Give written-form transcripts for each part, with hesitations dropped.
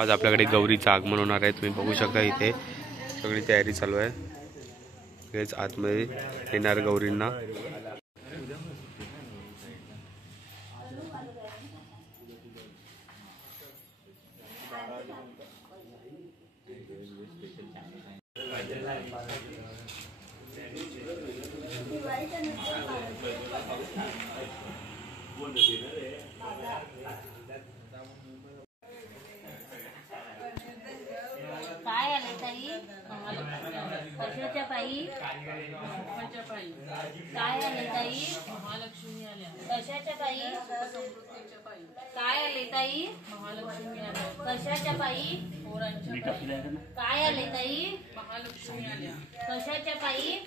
आज आपल्याकडे गौरीचं आगमन होणार आहे। तुम्ही बघू शकता इथे सगळी तयारी चालू आहे। हेच आतमध्ये येणार गौरींना। काय आले ताई? कशाच्या पायी? काय आले ताई? महालक्ष्मी आल्या। कशाच्या पायी? समृद्धीच्या पायी। काय आले ताई? महालक्ष्मी आल्या। कशाच्या पायी? पोरांच्या पायी। काय आले ताई? महालक्ष्मी आल्या। कशाच्या पायी?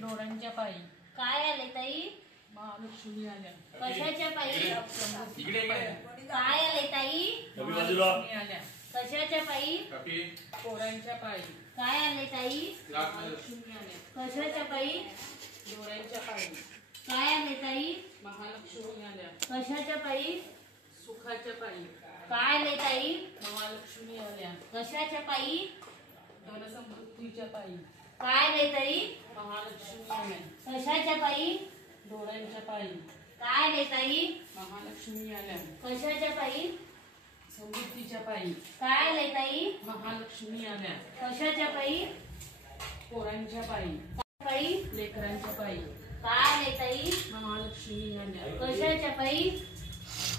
डोरांच्या पायी। काय आले ताई? महालक्ष्मी आल्या। कशाच्या पायी? समृद्धीच्या पायी। काय आले ताई? महालक्ष्मी आल्या। कशाच्या पायी? पोरांच्या पायी। काय आले ताई? महालक्ष्मी आल्या। कशाच्या पायी? डोरांच्या पायी। काय आले ताई? महालक्ष्मी आल्या। कशाच्या पायी? सुखाच्या पायी। काय आले ताई? महालक्ष्मी आल्या। कशाच्या पायी? धनसमृद्धीच्या पायी। काय आले ताई? महालक्ष्मी आल्या। कशाच्या पायी? डोरांच्या पायी। काय आले ताई? महालक्ष्मी आल्या। कशाच्या पायी? समृद्धीच्या पायी। काय आले ताई? महालक्ष्मी आल्या। कशाच्या पायी? पोरांच्या पायी। पायी? लेकरांच्या पायी। काय आले ताई? महालक्ष्मी आल्या। कशाच्या पायी?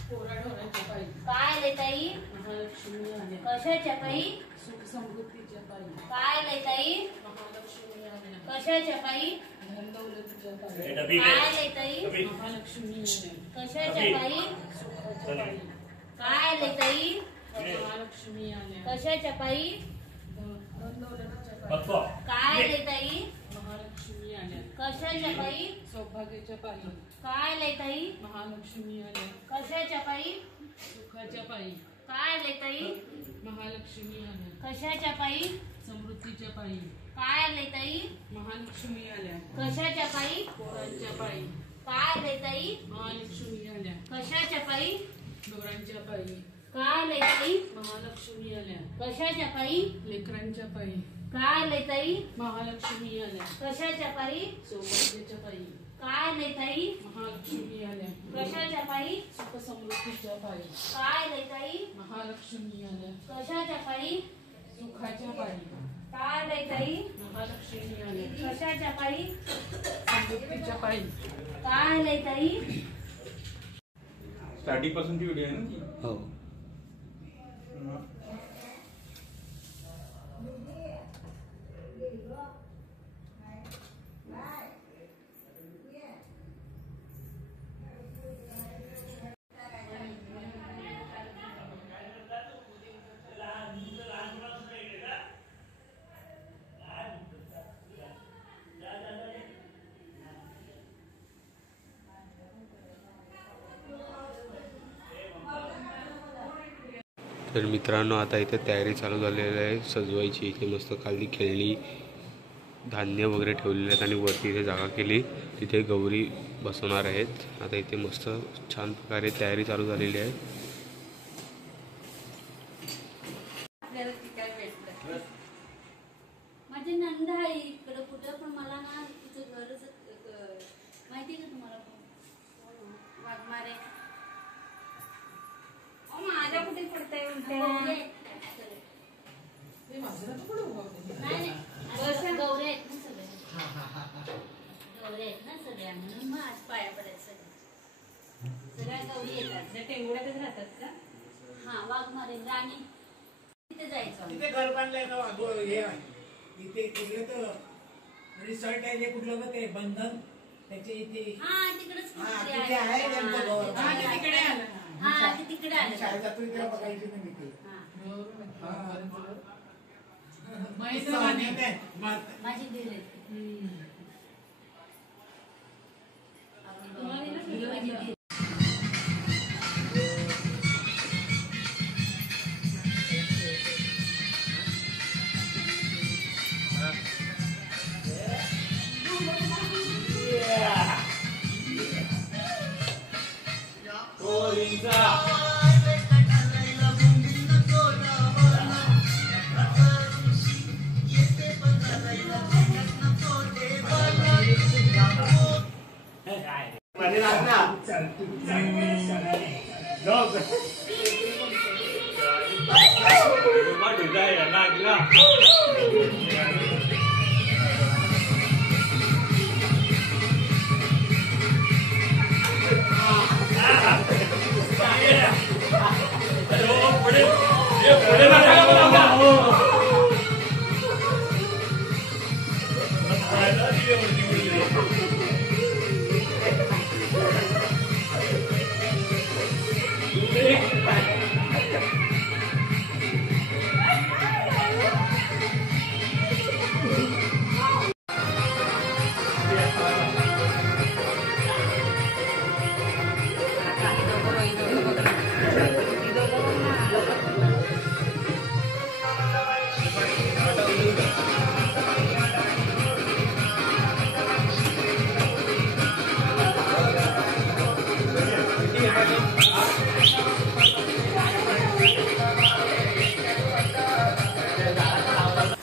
पोराढोरांच्या पायी। काय आले ताई? महालक्ष्मी आल्या। कशाच्या पायी? सुख समृद्धीच्या पायी। काय आले ताई? महालक्ष्मी आल्या। कशाच्या पायी? धनदौलतीच्या पायी। काय आले ताई? महालक्ष्मी आल्या। कशाच्या पायी? सुखाच्या पायी। काय आले ताई? महालक्ष्मी आल्या। कशाच्या पायी? धनदौलतीच्या पायी। काय आले ताई? महालक्ष्मी आल्या। कशाच्या पायी? सौभाग्याच्या पायी। काय आले ताई? महालक्ष्मी आल्या। कशाच्या पायी? सुखाच्या पायी। काय आले ताई? महालक्ष्मी आल्या। कशाच्या पायी? समृद्धीच्या पायी। काय आले ताई? महालक्ष्मी आल्या। कशाच्या पायी? पोरांच्या पायी। काय आले ताई? महालक्ष्मी आल्या। कशाच्या पायी? डोरांच्या पायी। काय आले ताई? महालक्ष्मी आल्या। कशाच्या पायी? लेकरांच्या पायी। काय आले ताई? महालक्ष्मी आल्या। कशाच्या पायी? सौभाग्याच्या पायी। काय आले ताई? महालक्ष्मी आल्या। कशाच्या पायी? सुख समृद्धीच्या पायी। काय आले ताई? महालक्ष्मी आल्या। कशाच्या पायी? सुखाच्या पायी। काय आले ताई? महालक्ष्मी आल्या। कशाच्या पायी? समृद्धीच्या पायी। काय आले ताई? स्टार्टिंग पासूनची व्हिडिओ आहे ना ती? हो। तर मित्रांनो आता इथे तयारी चालू झालेली आहे सजवायची। इथे मस्त खाली खेळणी धान्य वगैरे ठेवलेले आहेत आणि वरती इथे जागा केली, तिथे गौरी बसवणार आहेत। आता इथे मस्त छान प्रकारे तयारी चालू झालेली आहे। माझे नंद आहे इकडे कुठं, पण मला ना तुझं घरच माहिती का तुम्हाला? वाघमारे माझ्या कुठे पडतंय उलटे? नाही गौरे आहेत ना सगळे, गौरे आहेत ना सगळ्या, म्हणून मग आज पाया पडायचं सगळ्या गौरी येतात। टेंगुड्यातच राहतात का? हा वाघमारे राणी तिथे जायचं। तिथे घर बांधलंय ना हे इथे तिकडे तर रिसॉर्ट आहे ते कुठलं का ते बंधन त्याच्या इथे। हा तिकडेच तिथे आहे त्यांचं घर। तिकडे आलं। हा ते तिकडे आले। शाळेत जातो तेव्हा बघायची ना मी ते। माझी दीर आहे माझी दीर। गोविंदा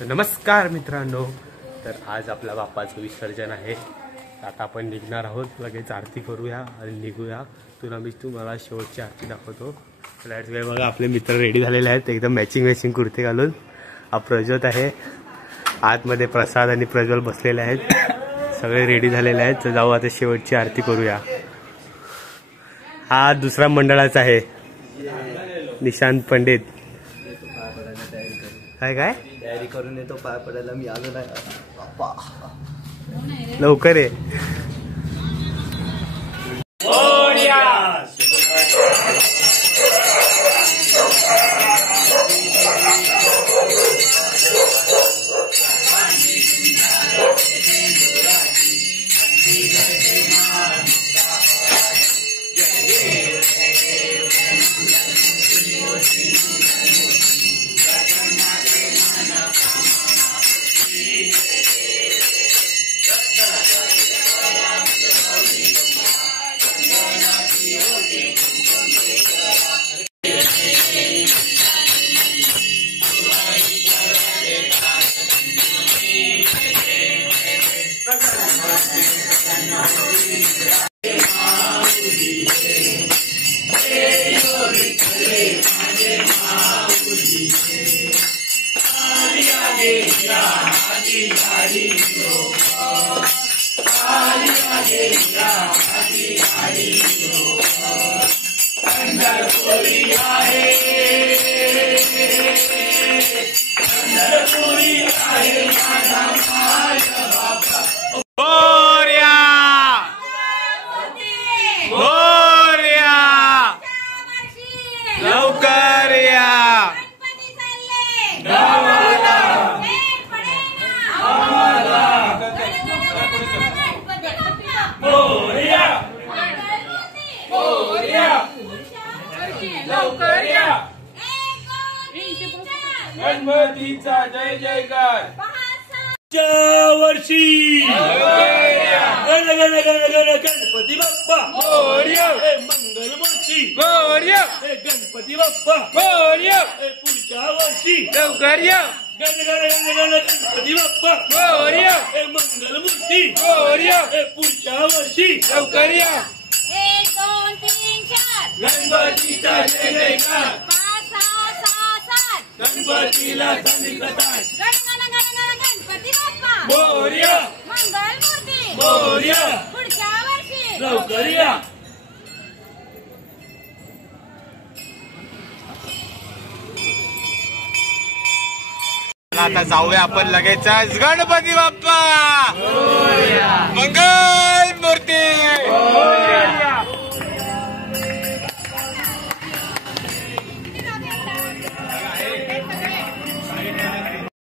नमस्कार मित्रांनो, तर आज आपल्या बाप्पाचं विसर्जन आहे. आता आपण निघणार आहोत, लगेच आरती करूया आणि निघूया. मी तुम्हाला शेवटची आरती दाखवतो. फ्लॅट्स वेळ बघा, आपले मित्र रेडी झालेले आहेत एकदम मॅचिंग कुर्ते घालून. हा प्रज्वत आहे, आतमध्ये प्रसाद आणि प्रज्वल बसलेले आहेत, सगळे रेडी झालेले आहेत. तर जाऊ आता शेवटची आरती करूया. हा दुसरा मंडळाचा आहे, निशांत पंडित. काय तयारी करून येतो, पाय पडायला मी आलो नाही. लवकर ये. गणपतीचा जय जयकार. वर्षी गण गण गण गण गणपती बाप्पा मोरया. मंगलमूर्ती मोरया. गणपती बाप्पा मोरया. पुढच्या वर्षी लवकर या. गण गण गण गण गणपती बाप्पा मोरया. मंगलमूर्ती मोरया. पुढच्या वर्षी लवकर या. 1 2 3 4 गणपतीचा जय जयकार. 5 6 6 7 गणपतीला सनिकतात गणपती बाप्पा मोरया. मंगलमूर्ती मोरया. पुढच्या वर्षी लवकर या. आता जाऊया आपण लगेचच. गणपती बाप्पा मंगल मूर्ती.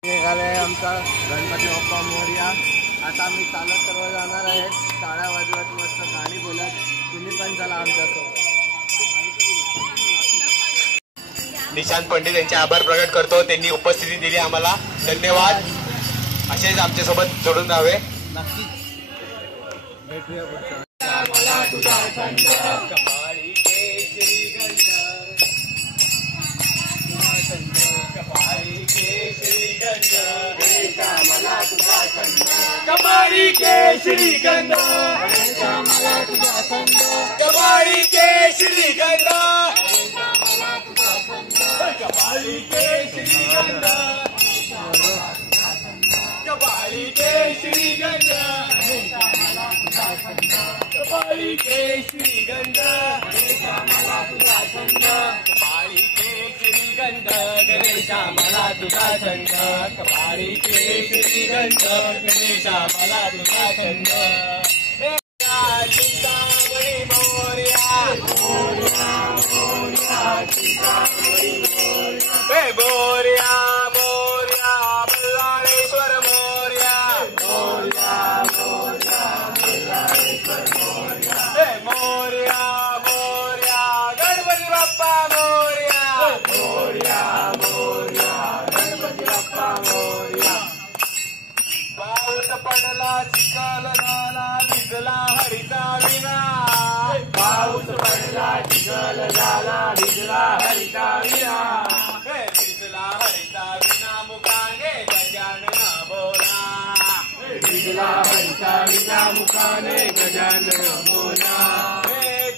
निघालाय आमचा गणपती बाप्पा मोरया. आता आम्ही चालत सर्व जाणार आहे, टाळ्या वाजवत मस्त गाणी बोलत. तुम्ही पण चला आमच्यासोबत. निशांत पंडित यांचे आभार प्रकट करतो, त्यांनी उपस्थिती दिली आम्हाला. धन्यवाद. असेच आमच्यासोबत जोडून राहावे. नक्की भेटूया पुढच्या. कबाडी केसरी गंगा. कबाडी केसरी गंगा. कबाडी केसरी कपाळी केशरी गंध कपाळी केशरी गंध कपाळी केशरी गंध गणेशा मला तुझा छंद कपाळी केशरी गंध गणेशा मला तुझा छंद चिंतामणी मोरया हे मोरया मोरया बल्लाळेश्वर मोरया हे मोरया मोरया गणपती बाप्पा मोरया गणपती बाप्पा मोरया पाऊस पडला चिखल झाला भिजला हरीचा विना पाऊस पडला चिखल झाला भिजला हरीचा विना भिजला हरीचा विना मुखाने गजानन बोला भिजला हरीचा विना मुखाने गजानन बोला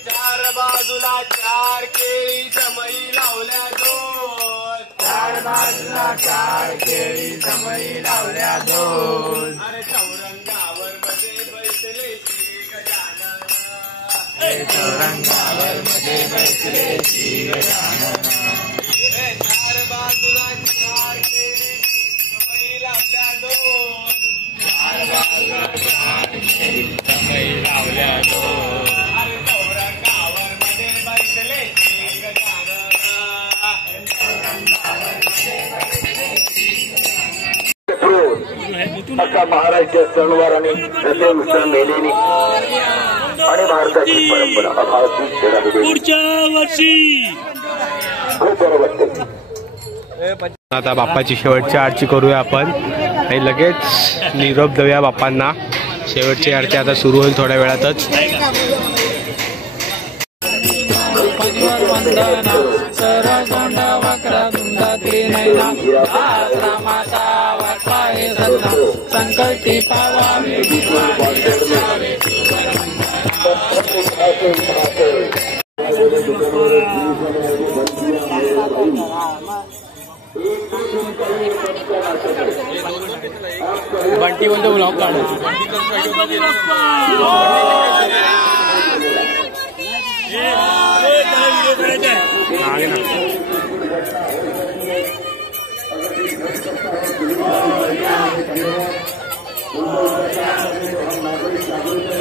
चार बाजूला चार केळी समई लावल्या दोन चार बाजूला चार केळी समई लावल्या दोन अरे चौरंगावर मध्ये बैसले श्री गजानन चौरंगावर मध्ये बैसले श्री गजानन चार बाजूला चार केळी समई लावल्या दोन चार बाजूला चार केळी समई लावल्या दोन अरे चौरंगावर मध्ये बैसले श्री गजानन असा महाराष्ट्र सणवार आणि रथे उत्सव मेलेली आणि भारताची परंपरा अभावी पुढच्या वर्षी खूप बरं वाटतं. आता बाप्पाची शेवटची आरती करूया आपण आणि लगेच निरोप देऊया बाप्पांना. शेवटची आरती आता सुरू होईल थोड्या वेळातच. संकल्पी पावावे बंटी बोलतो ब्लॉग काढू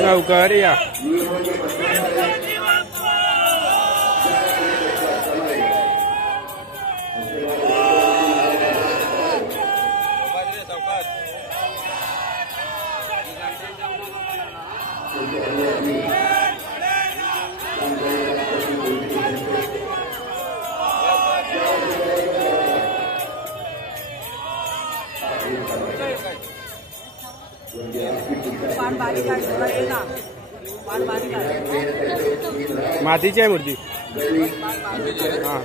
लवकर या. मातीची आहे मूर्ती. हा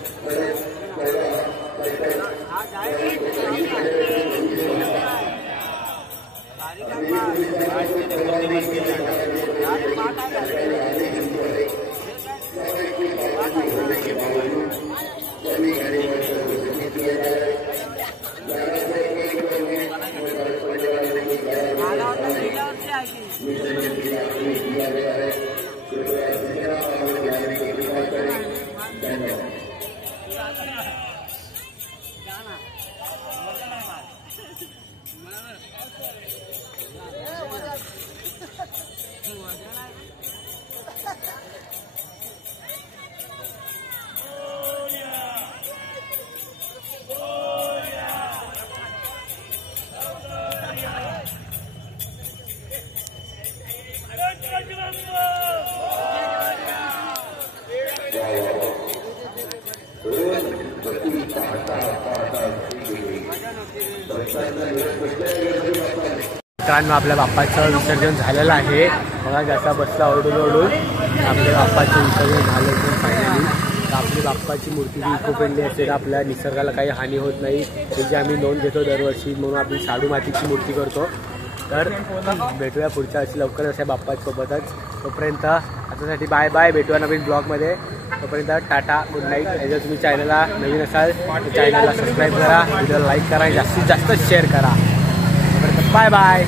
मित्रांनो, आपल्या बाप्पाचं विसर्जन झालेलं आहे. बघा जसा बसला ओरडून ओरडून आपल्या बाप्पाचं विसर्जन झालं तर फायनली. आपली बाप्पाची मूर्ती जी इको फ्रेंडली असते ना, आपल्या निसर्गाला काही हानी होत नाही त्याची आम्ही नोंद घेतो दरवर्षी. म्हणून आपली शाडू मातीची मूर्ती करतो. तर भेटूया पुढच्या वर्षी लवकरच अशा बाप्पासोबतच. तोपर्यंत आतासाठी बाय बाय. भेटूया नवीन ब्लॉगमध्ये. तोपर्यंत टाटा गुड नाईट. जर तुम्ही चॅनलला नवीन असाल तर चॅनलला सबस्क्राईब करा, व्हिडिओला लाईक करा, जास्तीत जास्त शेअर करा. तोपर्यंत बाय बाय.